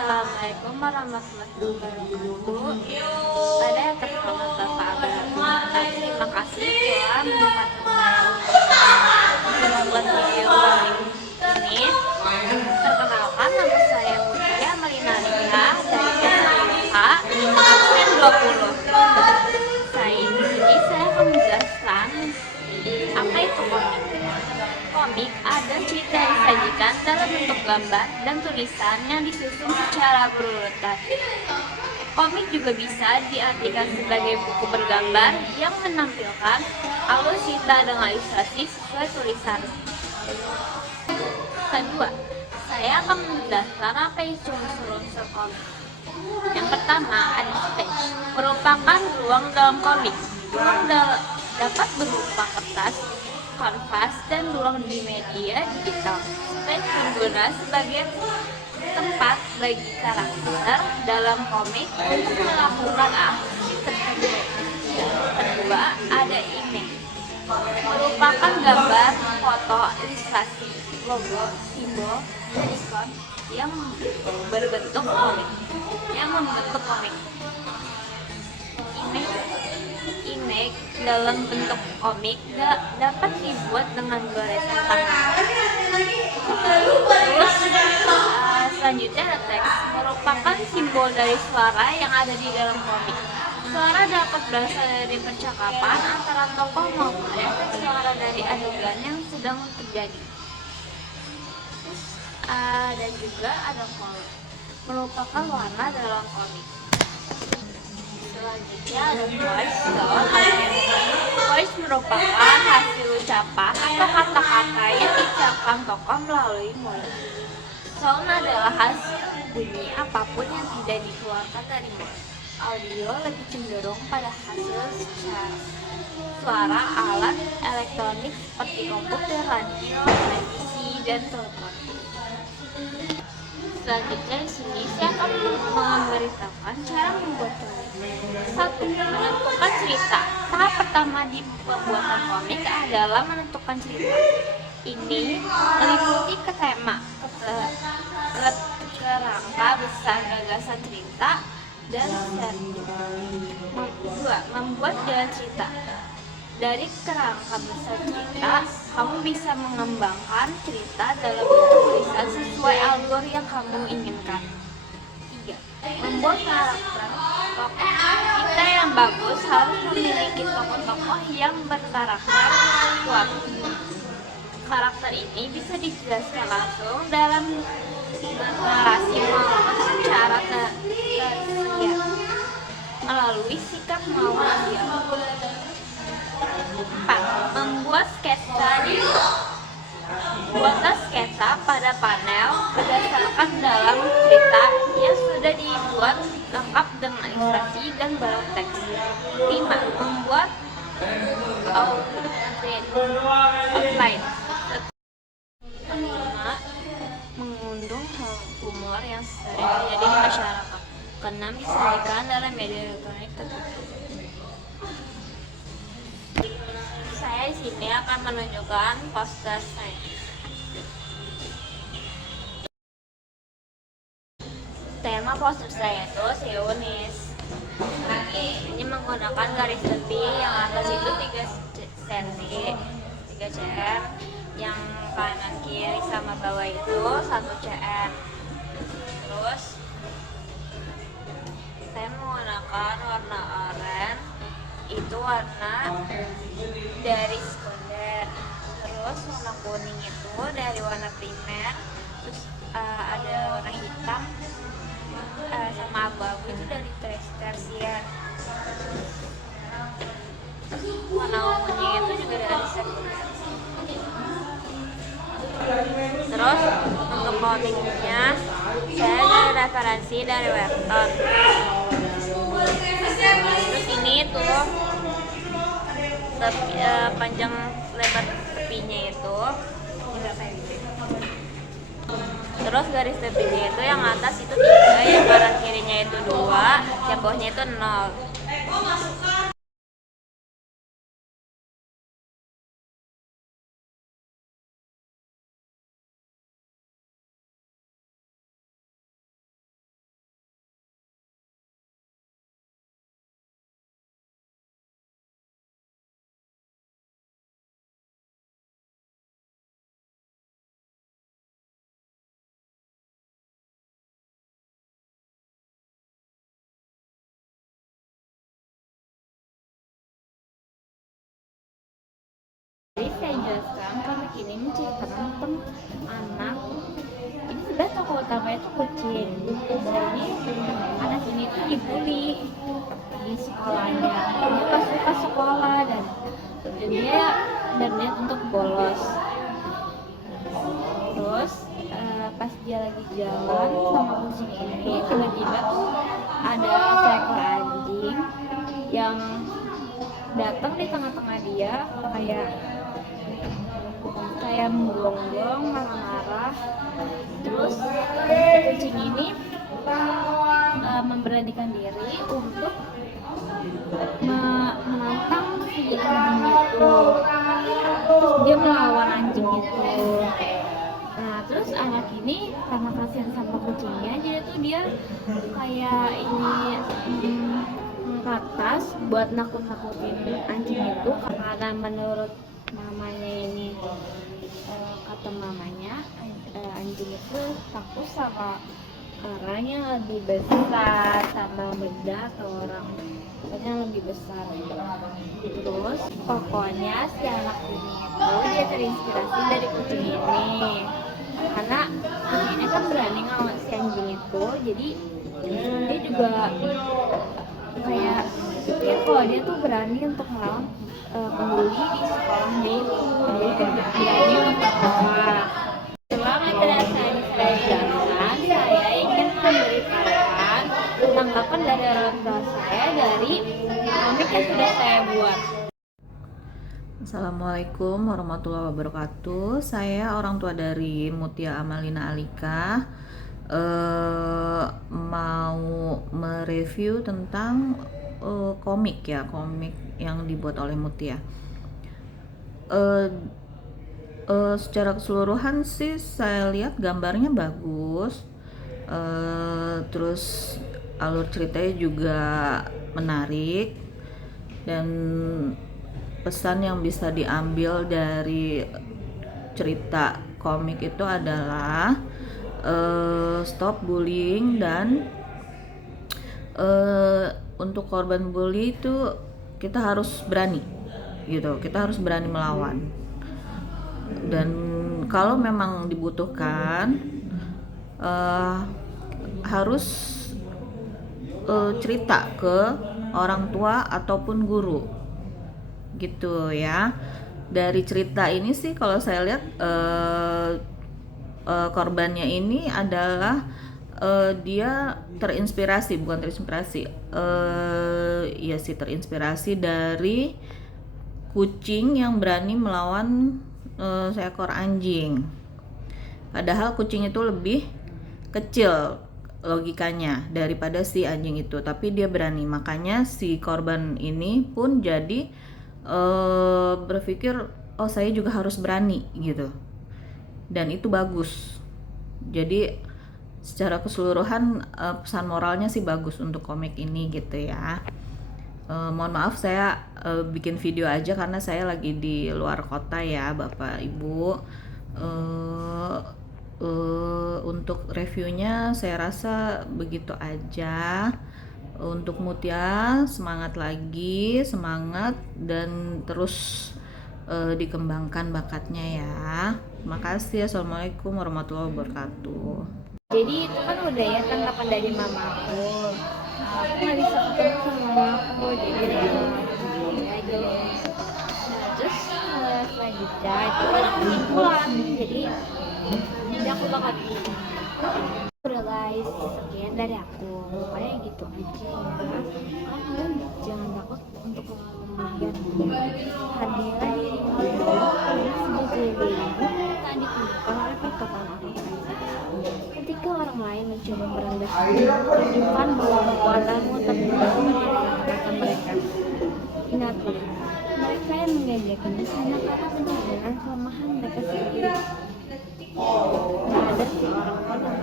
Assalamualaikum warahmatullahi wabarakatuh. Pada kesempatan Bapak Abdul, terima kasih telah menyempatkan saya untuk membuat video ini. Perkenalkan, nama saya Mutia Melinaria dari SMK absen 20. Saya akan menjelaskan apa itu komik. Komik ada cerita yang disajikan dalam bentuk gambar dan tulisan yang disusun secara berurutan. Komik juga bisa diartikan sebagai buku bergambar yang menampilkan alur cerita dengan ilustrasi sesuai tulisan. Kedua, saya akan menjelaskan apa itu unsur-unsur komik. Yang pertama, ada stage, merupakan ruang dalam komik. Ruang dapat berupa kertas, kanvas, dan ruang di media digital. Stage berguna sebagai tempat bagi karakter dalam komik untuk melakukan aksi tertentu. Kedua, ada image, merupakan gambar, foto, ilustrasi, logo, simbol, dan ikon yang membentuk komik. Image dalam bentuk komik dapat dibuat dengan goresan tangan. Terus selanjutnya ada teks, merupakan simbol dari suara yang ada di dalam komik. Suara dapat berasal dari percakapan antara tokoh maupun efek suara dari adegan yang sedang terjadi. Dan juga ada color, merupakan warna dalam komik. Selanjutnya ada voice tone. Voice merupakan hasil ucapan atau kata-kata yang diucapkan tokoh melalui mulut. Sound adalah hasil bunyi apapun yang tidak dikeluarkan dari mulut. Audio lebih cenderung pada hasil suara alat elektronik seperti komputer, radio, televisi, dan telepon. Selanjutnya di sini saya akan memberitahukan cara membuat komik. 1. Menentukan cerita. Tahap pertama di pembuatan komik adalah menentukan cerita. Ini meliputi tema, kerangka besar gagasan cerita, dan setting. 2. Membuat jalan cerita. Dari kerangka besar cerita, kamu bisa mengembangkan cerita dalam bentuk tulisan sesuai alur yang kamu inginkan. 3. Membuat karakter. Cerita yang bagus harus memiliki tokoh-tokoh yang berkarakter kuat. Karakter ini bisa dijelaskan langsung dalam narasi maupun secara tersiar melalui sikap maupun dialog. 4. Membuat sketsa buatlah sketsa pada panel berdasarkan dalam cerita yang sudah dibuat lengkap dengan ilustrasi dan balok teks. 5. Membuat outline. 5. Mengundang humor yang sering terjadi di masyarakat. 6. Disajikan dalam media elektronik tertutup. Saya di sini akan menunjukkan poster saya. Tema poster saya itu Sionis. Ini menggunakan garis tepi yang atas itu 3 cm, 3 cm, yang kanan kiri sama bawah itu 1 cm. Terus saya menggunakan warna oranye, itu warna dari sekunder. Terus warna kuning itu dari warna primer. Terus ada warna hitam sama abu-abu itu dari tersier. Warna ungunya itu juga dari sekunder. Terus untuk komiknya saya ada referensi dari webtoon. Terus ini tuh panjang lebar tepinya itu. Terus garis tepinya itu yang atas itu 3, yang kanan kirinya itu 2, yang bawahnya itu 0. menjelaskan komik ini menceritakan tentang anak. Ini sebenarnya tokoh utamanya itu kucing. Jadi anak ini tuh dibully di sekolahnya. Dia gak suka sekolah dan dia berniat untuk bolos. Terus pas dia lagi jalan sama kucing ini, tiba-tiba tuh ada seekor anjing yang datang di tengah-tengah dia, kayak menggonggong, marah-marah. Terus kucing ini memberanikan diri untuk menantang si anjing itu. Terus dia melawan anjing itu. Nah, terus anak ini karena kasihan sama kucingnya, jadi tuh dia kayak ke atas buat nakut-nakutin anjing itu, karena menurut mamanya ini, kata mamanya, anjing itu takut sama orang yang lebih besar, sama benda atau orang yang lebih besar. Terus pokoknya si anak ini itu dia terinspirasi dari kucing ini, karena kucing ini kan berani ngelawan si anjing itu, jadi dia juga kayak pikir kalau dia tuh berani untuk melawan pembuli di sekolahnya itu. Jadi dia berani untuk sekolah. Selama tidak saya jelaskan, saya ingin memberitakan tanggapan dari orang tua saya dari komik yang sudah saya buat. Assalamualaikum warahmatullahi wabarakatuh. Saya orang tua dari Mutia Amalina Alika, mau mereview tentang komik yang dibuat oleh Mutia. Secara keseluruhan sih saya lihat gambarnya bagus, terus alur ceritanya juga menarik, dan pesan yang bisa diambil dari cerita komik itu adalah stop bullying, dan untuk korban bully itu kita harus berani gitu, kita harus berani melawan, dan kalau memang dibutuhkan harus cerita ke orang tua ataupun guru gitu ya. Dari cerita ini sih kalau saya lihat korbannya ini adalah dia terinspirasi dari kucing yang berani melawan seekor anjing. Padahal kucing itu lebih kecil logikanya daripada si anjing itu, tapi dia berani. Makanya si korban ini pun jadi berpikir, oh saya juga harus berani gitu, dan itu bagus. Jadi secara keseluruhan pesan moralnya sih bagus untuk komik ini gitu ya. Mohon maaf saya bikin video aja karena saya lagi di luar kota ya Bapak Ibu. Untuk reviewnya saya rasa begitu aja. Untuk Mutia, semangat lagi, semangat, dan terus dikembangkan bakatnya ya. Terima kasih. Assalamualaikum warahmatullahi wabarakatuh. Jadi itu kan udah ya tanggapan dari mamaku. Aku nggak bisa ketemu sama mamaku, jadi ya gitu. Nah, terus selanjutnya itu ada kesimpulan. Jadi aku bakal udah guys, sekian dari aku. Pokoknya gitu aja ya. Kalian jangan takut untuk kemudian hadiah dirimu sebagai dirimu tak ditentukan oleh perkataan orang lain. Ketika orang lain mencoba merendah diri, tunjukkan bahwa kekuatanmu terbentuk dari kata mereka. Ingatlah, mereka yang mengejekan hanya karena menyadari kelemahan mereka sendiri. Tidak ada seorang pun yang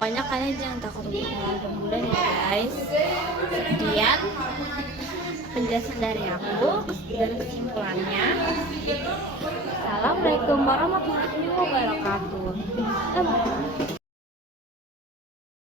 pokoknya kalian jangan takut untuk melawan bulan ya guys. Sekian penjelasan dari aku dan kesimpulannya. Assalamualaikum warahmatullahi wabarakatuh.